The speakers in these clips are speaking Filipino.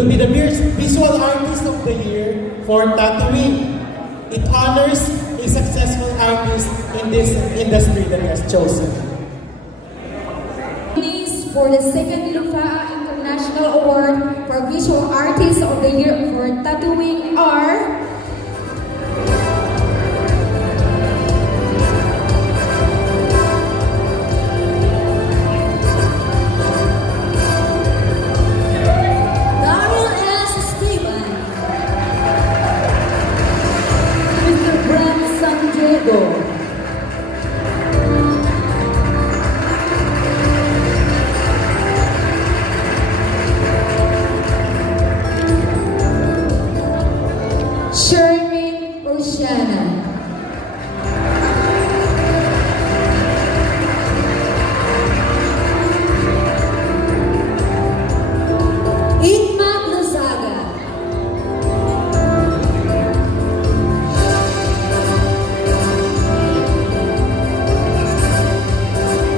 will be the Visual Artist of the Year for tattooing. It honors a successful artist in this industry that has chosen. For the second Lufaa International Award for Visual Artist of the Year for tattooing are Daryl S. Esteban, Mr. Brent San Diego, Sherman Oceana, Inma Luzaga,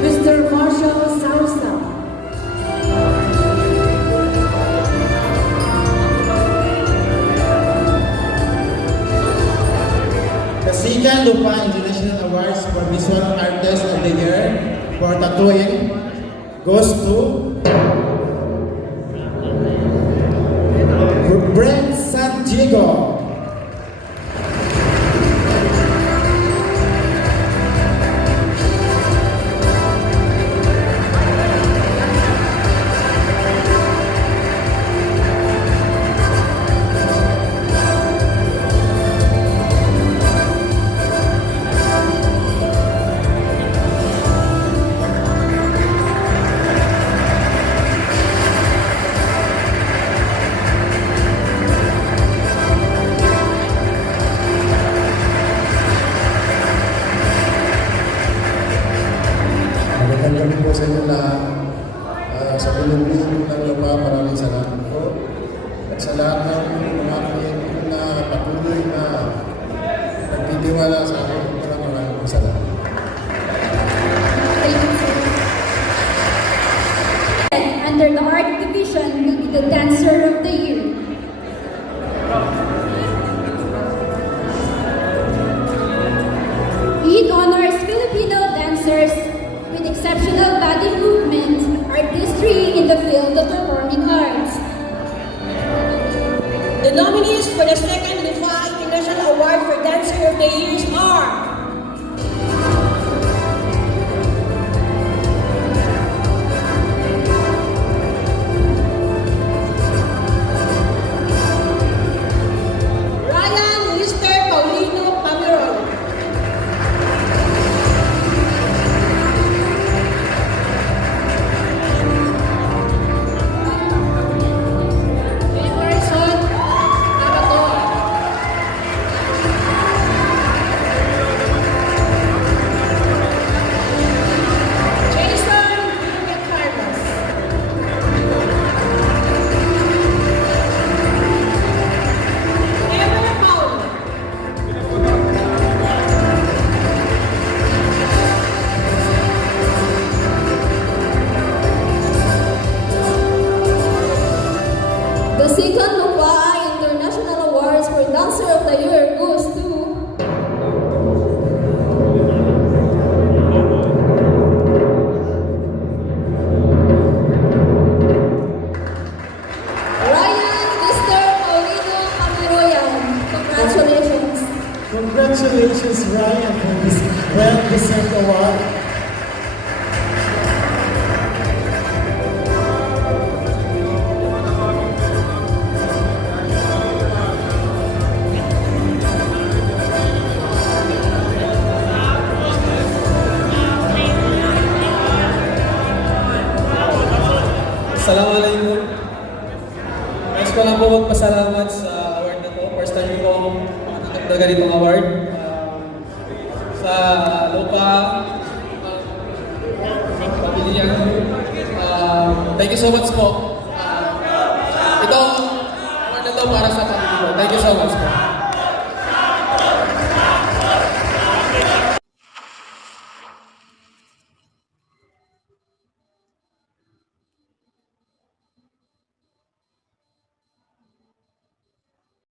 Mr. Marshall Sausa, The second Lufaa International Awards for Visual Artist of the Year for tattooing goes to Brent San Diego. Magandang gabi po sa inyo lahat. Sa Pilipino ng Lufaa, maraming salamat po. At sa lahat ng mga kliyente na patuloy na nagtitiwala sa akin, maraming salamat. Under the art division will be the Dancer of the Year. It honors Filipino dancers with exceptional body movement, artistry in the field of performing arts. The nominees for the second Lufaa International Award for Dancer of the Year are Ryan Lister Paulino Cameron, Emerson Abator, Jason Carlos, Ever Paul, The second Lufaa International Awards for Dancer of the Year goes to Ryan Mr. Paulino Camiroyan. Congratulations. Congratulations, Ryan, for this well-deserved award. Assalamualaikum. Nais ko lang po magpasalamat sa award na to. First time ko akong makatanggap na ganitong award. Sa Lufaa Pavilion. Thank you so much po. Ito, award na to para sa pamilya. Thank you so much po.